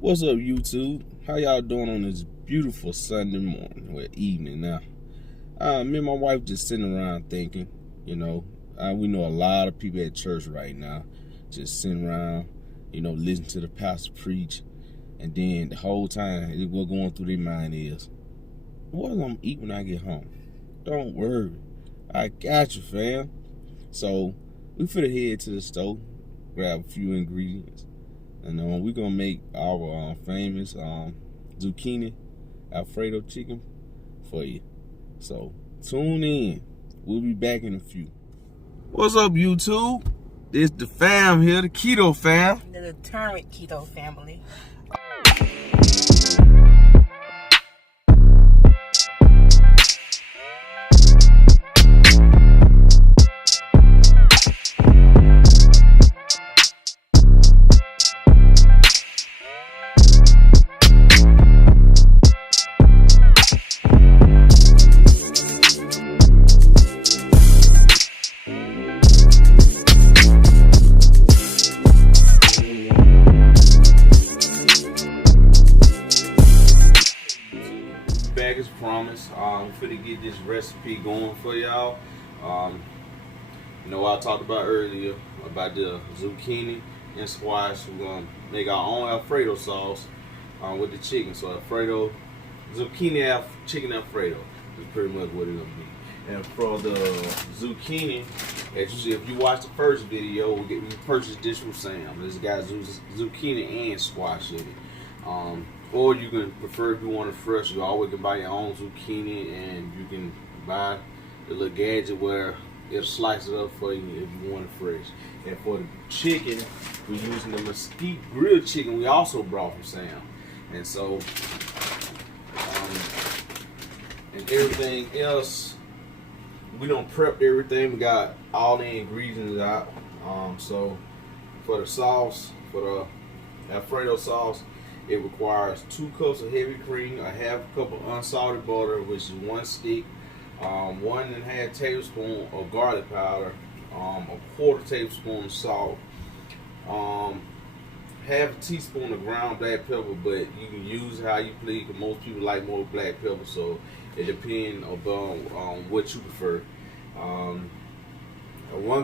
What's up, YouTube? How y'all doing on this beautiful Sunday morning or evening now? Me and my wife just sitting around thinking, we know a lot of people at church right now just sitting around, listening to the pastor preach, and then the whole time what's going through their mind is, what am I gonna eat when I get home? Don't worry, I got you, fam. So we finna head to the store, grab a few ingredients, and we're going to make our famous zucchini Alfredo chicken for you. So tune in. We'll be back in a few. What's up, YouTube? It's the fam here, the Keto fam. The determined Keto family. Back as promised, I'm finna get this recipe going for y'all. I talked about earlier about the zucchini and squash. We're gonna make our own Alfredo sauce with the chicken. So Alfredo, zucchini chicken Alfredo is pretty much what it's gonna be. And for the zucchini, as you see, if you watch the first video, we purchased this from Sam. This got zucchini and squash in it. Or you can prefer, if you want it fresh, you always can buy your own zucchini, and you can buy the little gadget where it'll slice it up for you if you want it fresh. And for the chicken, we're using the mesquite grilled chicken we also brought from Sam. And so, and everything else, we done prepped everything. We got all the ingredients out. So for the sauce, for the Alfredo sauce, it requires 2 cups of heavy cream, a half cup of unsalted butter, which is 1 stick, 1.5 tablespoon of garlic powder, a 1/4 tablespoon of salt, half a teaspoon of ground black pepper, but you can use how you please, because most people like more black pepper, so it depends on what you prefer. 1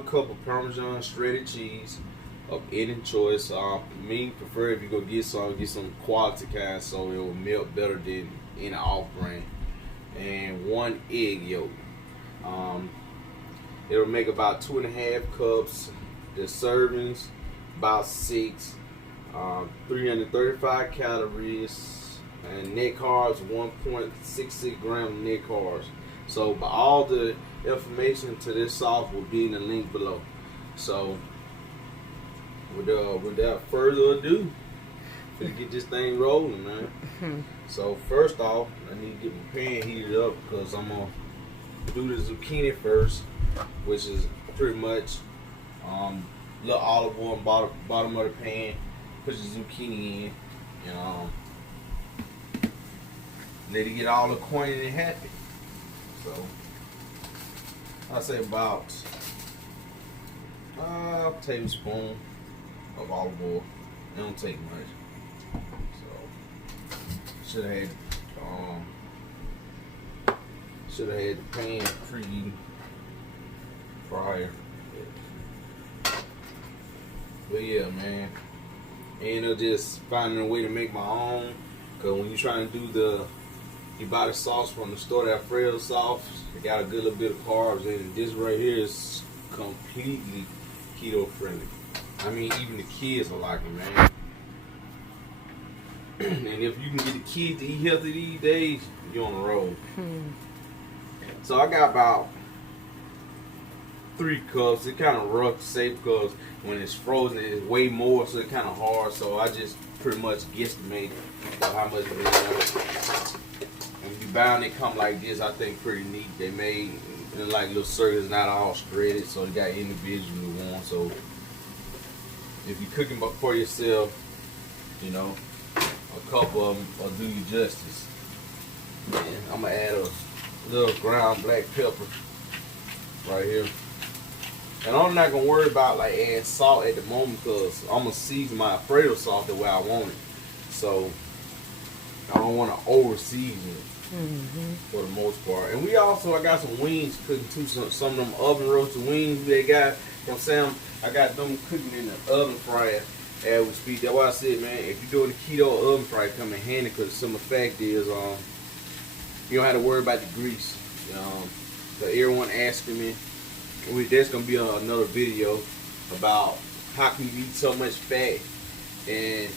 cup of Parmesan shredded cheese of any choice. Me prefer, if you go get some quality kind, so it will melt better than any off brand. And 1 egg yolk. It'll make about 2.5 cups. The servings about 6. 335 calories, and net carbs 1.66 grams net carbs. So, but all the information to this sauce will be in the link below. So, without further ado, gonna get this thing rolling, man. So first off, I need to get my pan heated up, because I'm gonna do the zucchini first, which is pretty much little olive oil on bottom of the pan. Put the zucchini in, and let it get all acquainted and happy. So I say about a tablespoon of olive oil. It don't take much. So should have had the pan preheating prior. But yeah, man. And just finding a way to make my own. Cause when you're trying to do you buy the sauce from the store, that Alfredo sauce, it got a good little bit of carbs in it. This right here is completely keto friendly. I mean, even the kids are like it, man. And if you can get the kids to eat healthy these days, you're on the road. So I got about 3 cups. It's kind of rough to say, because when it's frozen, it's way more, so it's kind of hard. So I just pretty much guesstimate how much it is. And you buy them, they come like this. I think pretty neat. They made in like little circles, not all shredded, so you got individual ones. So if you're cooking for yourself, a couple of them will do you justice. And I'm gonna add a little ground black pepper right here. And I'm not gonna worry about like adding salt at the moment, because I'm gonna season my Alfredo sauce the way I want it. So I don't want to over season it for the most part. And I got some wings cooking too. Some of them oven roasted wings they got from Sam. I got them cooking in the oven fryer as we speak. That's why I said, man, if you're doing the keto, oven fryer come in handy because some of the fact is, you don't have to worry about the grease. So everyone asking me, there's gonna be another video about how can you eat so much fat, and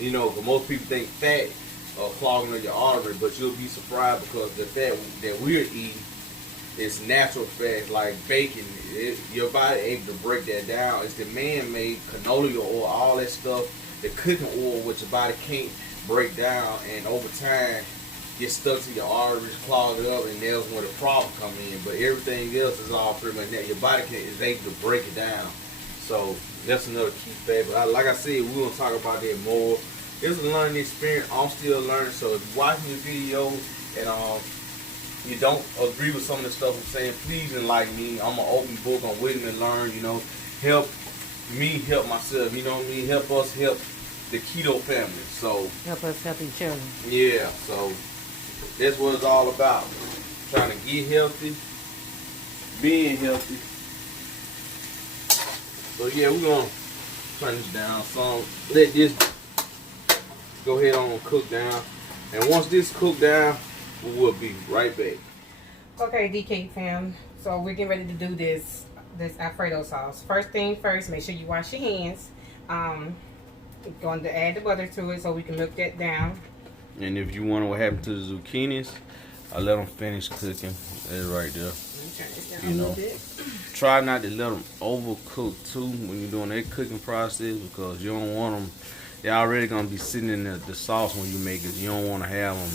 cause most people think fat clogging of your artery, but you'll be surprised because the fat that we're eating is natural fat, like bacon. Your body able to break that down. It's the man-made canola oil, all that stuff, the cooking oil, which your body can't break down, and over time get stuck to your arteries, clog it up, and that's where the problem come in. But everything else is all pretty much that your body is able to break it down. So that's another key fact. But like I said, we're gonna talk about that more. It's a learning experience. I'm still learning. So if you're watching this video and you don't agree with some of the stuff I'm saying, please enlighten me. I'm an open book. I'm willing to learn. Help me help myself. You know what I mean? Help us help the keto family. So Help us help each other. yeah. So that's what it's all about. Trying to get healthy, being healthy. So yeah, we're gonna turn this down some. Let this go ahead on and cook down. And once this cook down, we will be right back. Okay, DK fam. So we're getting ready to do this Alfredo sauce. First thing first, make sure you wash your hands. We're going to add the butter to it so we can milk that down. And if you wonder what happened to the zucchinis, I let them finish cooking. That's right there. Turn this down a little bit. Try not to let them overcook too when you're doing that cooking process, because you don't want them. They're already gonna be sitting in the sauce when you make it. You don't want to have them.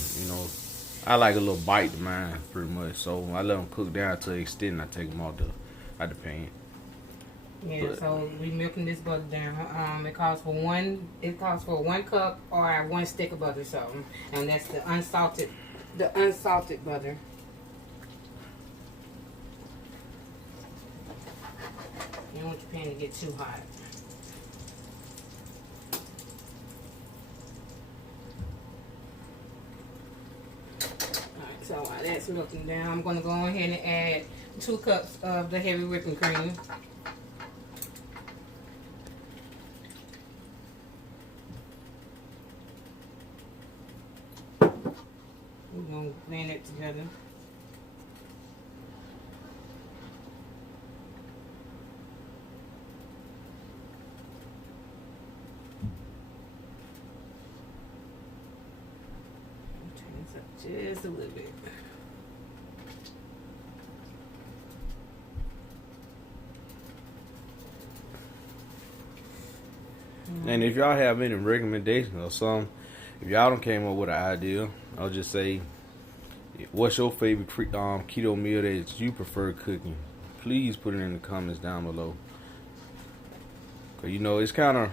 I like a little bite to mine pretty much, so I let them cook down to the extent and I take them out the pan. Yeah, so we milking this butter down. It calls for one cup or 1 stick of butter, so, and that's the unsalted butter. You don't want your pan to get too hot. Alright, so while that's milking down, I'm going to go ahead and add 2 cups of the heavy whipping cream. We're going to blend it together. Turn this up just a little bit. And if y'all have any recommendations or something, if y'all don't came up with an idea, I'll just say, what's your favorite keto meal that you prefer cooking? Please put it in the comments down below. Cause it's kind of,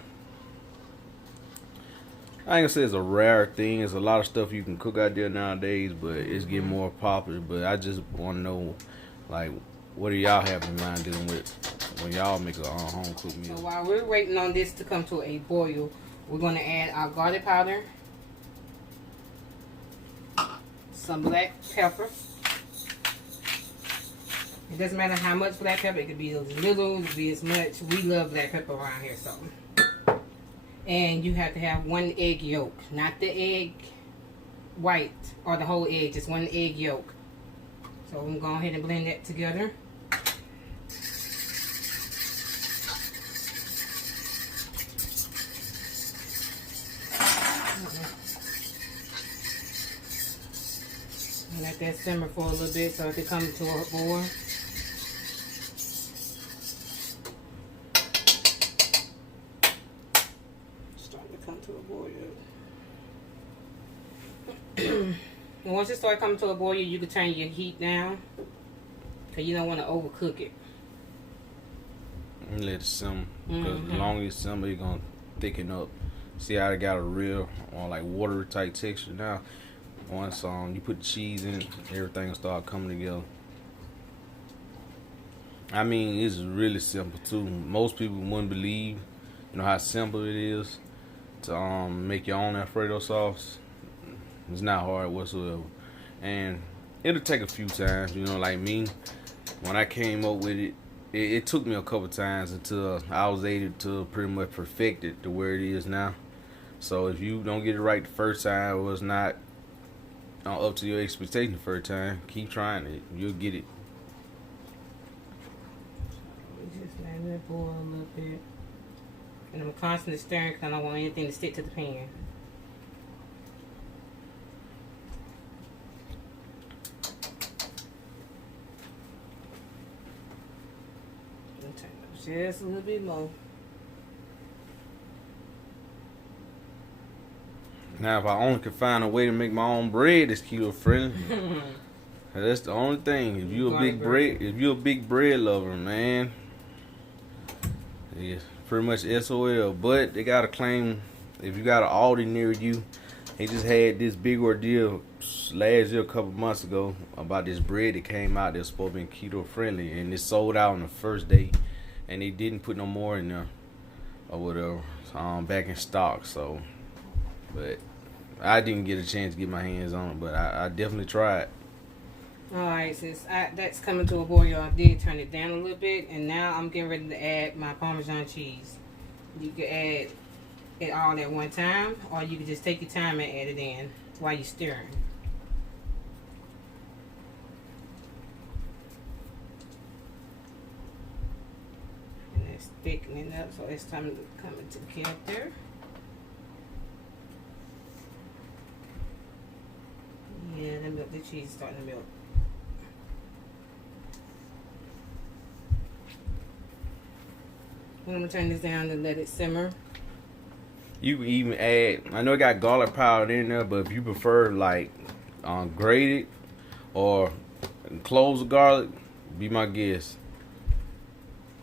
I ain't gonna say it's a rare thing. There's a lot of stuff you can cook out there nowadays, but it's getting more popular. But I just want to know, like, what do y'all have in mind dealing with when y'all make a home cooked meal? So while we're waiting on this to come to a boil, we're going to add our garlic powder, some black pepper. It doesn't matter how much black pepper. It could be as little, it could be as much. We love black pepper around here, so. And you have to have 1 egg yolk, not the egg white or the whole egg, just 1 egg yolk. So I'm going to go ahead and blend that together. And let that simmer for a little bit so it can come to a boil. Starting to come to a boil. And once it starts coming to a boil, you can turn your heat down because you don't want to overcook it. And let it simmer. Because as long as it simmer, it's going to thicken up. See how it got a real, like, watery type texture now. Once you put the cheese in it, everything will start coming together. I mean, it's really simple too. Most people wouldn't believe, how simple it is. to make your own Alfredo sauce. It's not hard whatsoever, and it'll take a few times. You know, like me, when I came up with it, it took me a couple times until I was able to pretty much perfect it to where it is now. So if you don't get it right the first time, or it's not up to your expectation the first time, keep trying it. You'll get it. Just letting it boil a little bit. And I'm constantly stirring because I don't want anything to stick to the pan. Turn it up just a little bit more. Now, if I only could find a way to make my own bread that's keto friendly, that's the only thing. If you're a big bread lover, man, it's pretty much SOL. But they gotta claim, if you got an Aldi near you, they just had this big ordeal last year, a couple months ago, about this bread that came out that's supposed to be keto friendly, and it sold out on the first day, and they didn't put no more in there or whatever, back in stock. So, but I didn't get a chance to get my hands on it, but I definitely tried. Alright, sis, that's coming to a boil. I did turn it down a little bit, and now I'm getting ready to add my Parmesan cheese. You can add it all at one time, or you can just take your time and add it in while you're stirring. And it's thickening up, so it's time to come together. Yeah, the cheese is starting to melt. I'm gonna turn this down and let it simmer. You can even add, I know it got garlic powder in there, but if you prefer like grated or cloves of garlic, be my guest.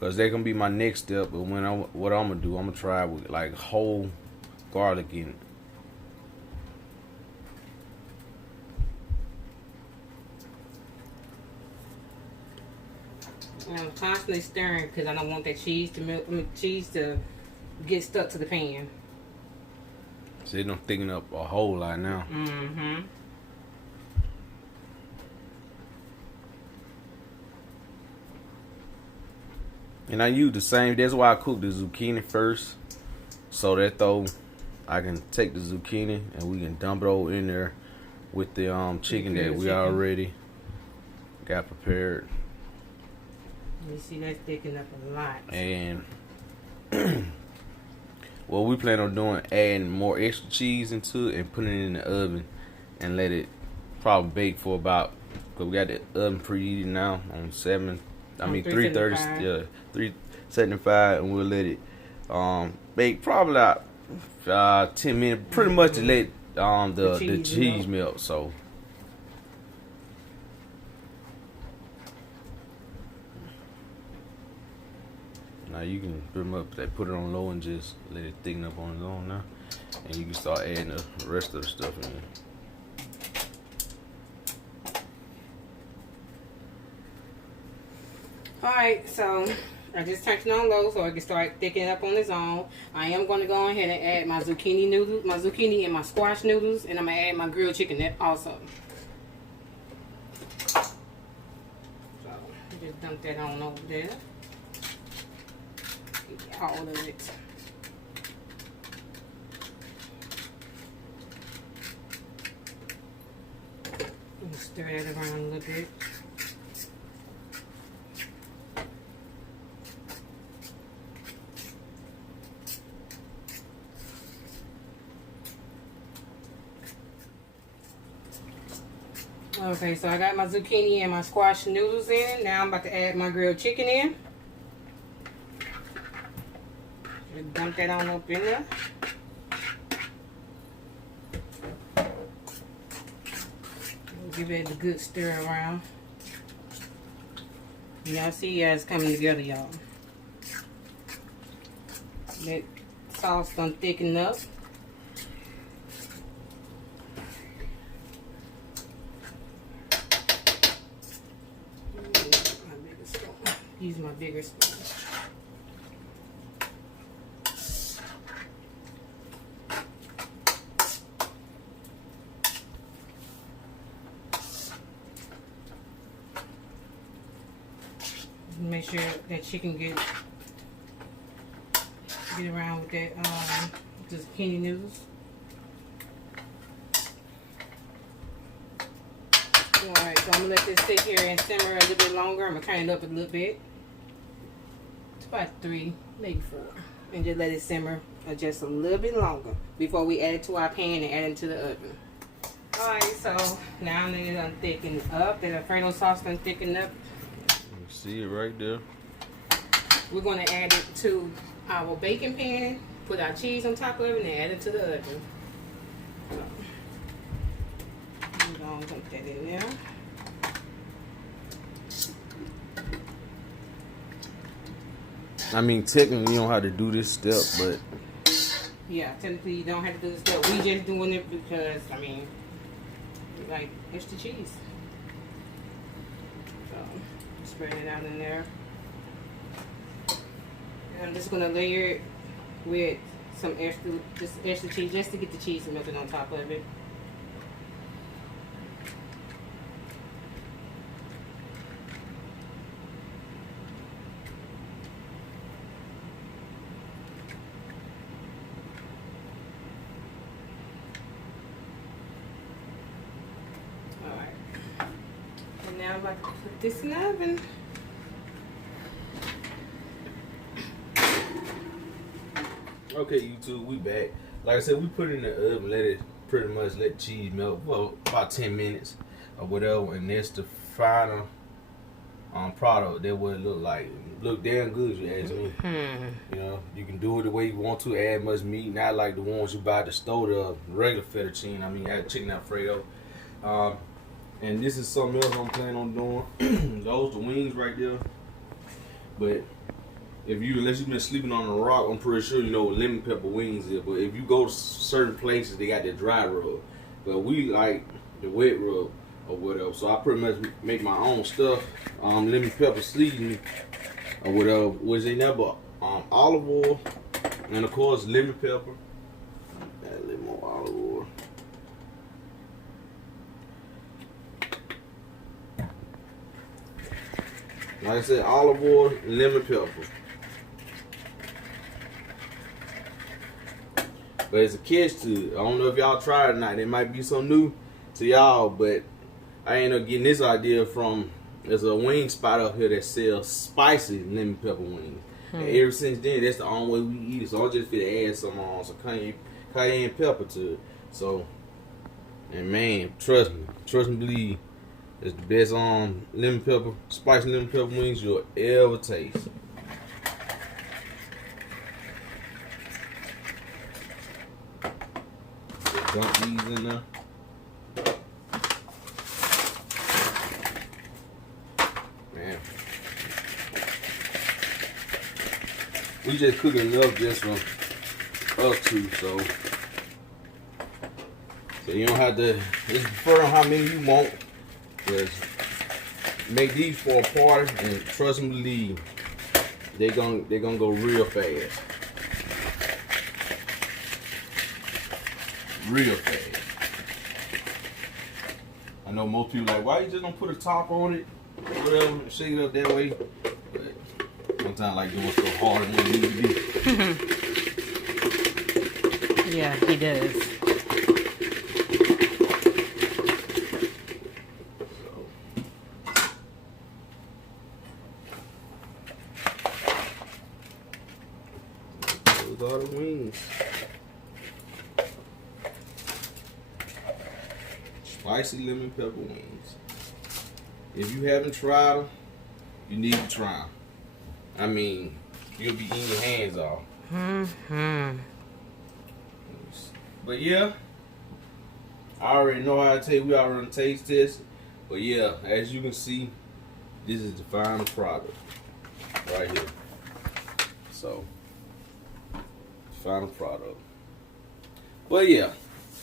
Cause they're gonna be my next step. But what I'm gonna do, I'm gonna try with like whole garlic in it. And I'm constantly stirring because I don't want that cheese to melt, cheese to get stuck to the pan. So it don't thicken up a whole lot now. Mm-hmm. And I use the same. That's why I cook the zucchini first, so that though I can take the zucchini and we can dump it over in there with the chicken that we already got prepared. You see, that's thickened up a lot. And what we plan on doing, adding more extra cheese into it and putting it in the oven and let it probably bake for about, cause we got the oven preheated now on 330, yeah, 375, and we'll let it bake probably about 10 minutes, pretty much to let the cheese melt. So now you can pretty much put it on low and just let it thicken up on its own now, and you can start adding the rest of the stuff in there. Alright, so I just turned it on low so it can start thickening up on its own. I am going to go ahead and add my zucchini noodles, my zucchini and my squash noodles, and I'm going to add my grilled chicken also. So, just dump that on over there. Get all of it. And stir that around a little bit. Okay, so I got my zucchini and my squash noodles in. Now I'm about to add my grilled chicken in. Just dump that on up in there. Give it a good stir around. Y'all see it's coming together, y'all. That sauce done thicken up. Use my bigger spoon. make sure that chicken get around with that the zucchini noodles. Alright, so I'm gonna let this sit here and simmer a little bit longer. I'm gonna turn it up a little bit. It's about 3, maybe 4. And just let it simmer just a little bit longer before we add it to our pan and add it to the oven. Alright, so now that it's done thickened up, that Alfredo sauce done thickened up. You see it right there. We're gonna add it to our baking pan, put our cheese on top of it, and add it to the oven. So, I'm gonna put that in there. I mean, technically, you don't have to do this step, but yeah, technically, you don't have to do this step. We just doing it because, I mean, like extra cheese. So, spread it out in there. And I'm just gonna layer it with some extra cheese, just to get the cheese melted on top of it. Now I'm about to put this in the oven. okay, YouTube, we back. Like I said, we put it in the oven, let it pretty much let the cheese melt for about 10 minutes or whatever, and that's the final product. That's what it look like. Look damn good, you ask me. You know, you can do it the way you want to, add much meat, not like the ones you buy at the store, the regular fettuccine. I mean, I had chicken Alfredo. And this is something else I'm planning on doing. Those the wings right there. But unless you've been sleeping on a rock, I'm pretty sure you know what lemon pepper wings is. But if you go to certain places, they got the dry rub. But we like the wet rub or whatever. So I pretty much make my own stuff. Lemon pepper seasoning or whatever, which ain't never olive oil, and of course lemon pepper. Add a little more olive oil. Like I said, olive oil, lemon pepper. But it's a catch to it. I don't know if y'all tried it or not. It might be something new to y'all, but I ended up getting this idea from, there's a wing spot up here that sells spicy lemon pepper wings. And ever since then, that's the only way we eat it. So I just fit to add some cayenne pepper to it. So, and man, trust me, believe. It's the best lemon pepper, spicy lemon pepper wings you'll ever taste. Just dump these in there. Man. We just cooking enough just for us two, so you don't have to, it's prefer how many you want. Just make these for a party, and trust me, believe they're gonna go real fast, real fast. I know most people like, why you just don't put a top on it, whatever, and shake it up that way. But sometimes I like doing stuff harder than it needs to be. Yeah, he does. All the wings. Spicy lemon pepper wings. If you haven't tried them, you need to try them. I mean, you'll be eating your hands off. But yeah, I already know how to taste. We already taste this. But yeah, as you can see, this is the final product right here. So, final product. But yeah,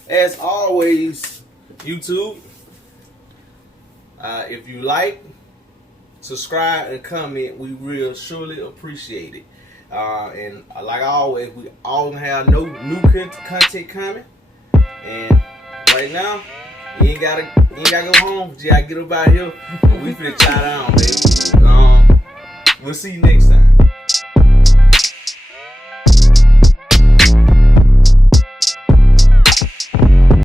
as always, YouTube, if you like, subscribe and comment, we real surely appreciate it. And like always, we all have no new content coming. And right now, you ain't gotta go home. You gotta get up out here. We finna try down, baby. We'll see you next time.